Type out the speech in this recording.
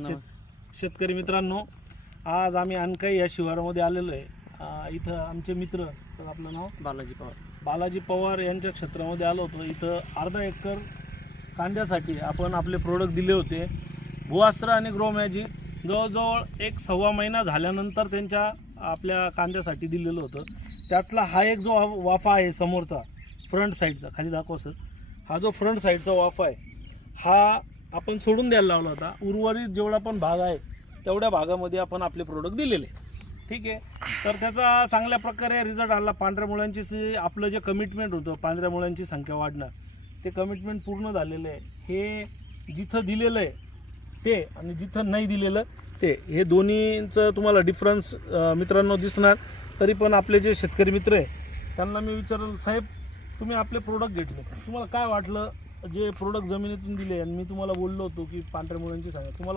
शेतकरी मित्रांनो, आज आम्ही अनकाई या शिवारामध्ये आलेलो आहे. इथं आमचे मित्र, तर आपलं नाव बालाजी पवार यांच्या क्षेत्रामध्ये आलो होतो. इथं अर्धा एकर कांद्यासाठी आपण आपले प्रोडक्ट दिले होते. भूअस्त्र आणि ग्रो मॅजिक जवळजवळ 1-1.25 महिना झाल्यानंतर त्यांच्या आपल्या कांद्यासाठी दिलेलं होतं. त्यातला हा एक जो वाफा आहे समोरचा फ्रंट साईडचा, खाली दाखवा सर, हा जो फ्रंट साईडचा वाफा आहे हा आपण सोडून द्यायला लावला होता. उर्वरित जेवढा पण भाग आहे तेवढ्या भागामध्ये आपण आपले प्रोडक्ट दिलेले, ठीक आहे. तर त्याचा चांगल्या प्रकारे रिझल्ट आला. पांढऱ्या मुळांची आपलं जे कमिटमेंट होतं, पांढऱ्या मुळांची संख्या वाढणं, ते कमिटमेंट पूर्ण झालेलं आहे. हे जिथं दिलेलं आहे ते आणि जिथं नाही दिलेलं ते, हे दोन्हीचं तुम्हाला डिफरन्स मित्रांनो दिसणार. तरी पण आपले जे शेतकरी मित्र आहे त्यांना मी विचारलं, साहेब तुम्ही आपले प्रोडक्ट घेतले, तुम्हाला काय वाटलं जे प्रोडक्ट जमिनीतून दिले? आणि मी तुम्हाला बोललो होतो की पांढऱ्या मुळांची संख्या तुम्हाला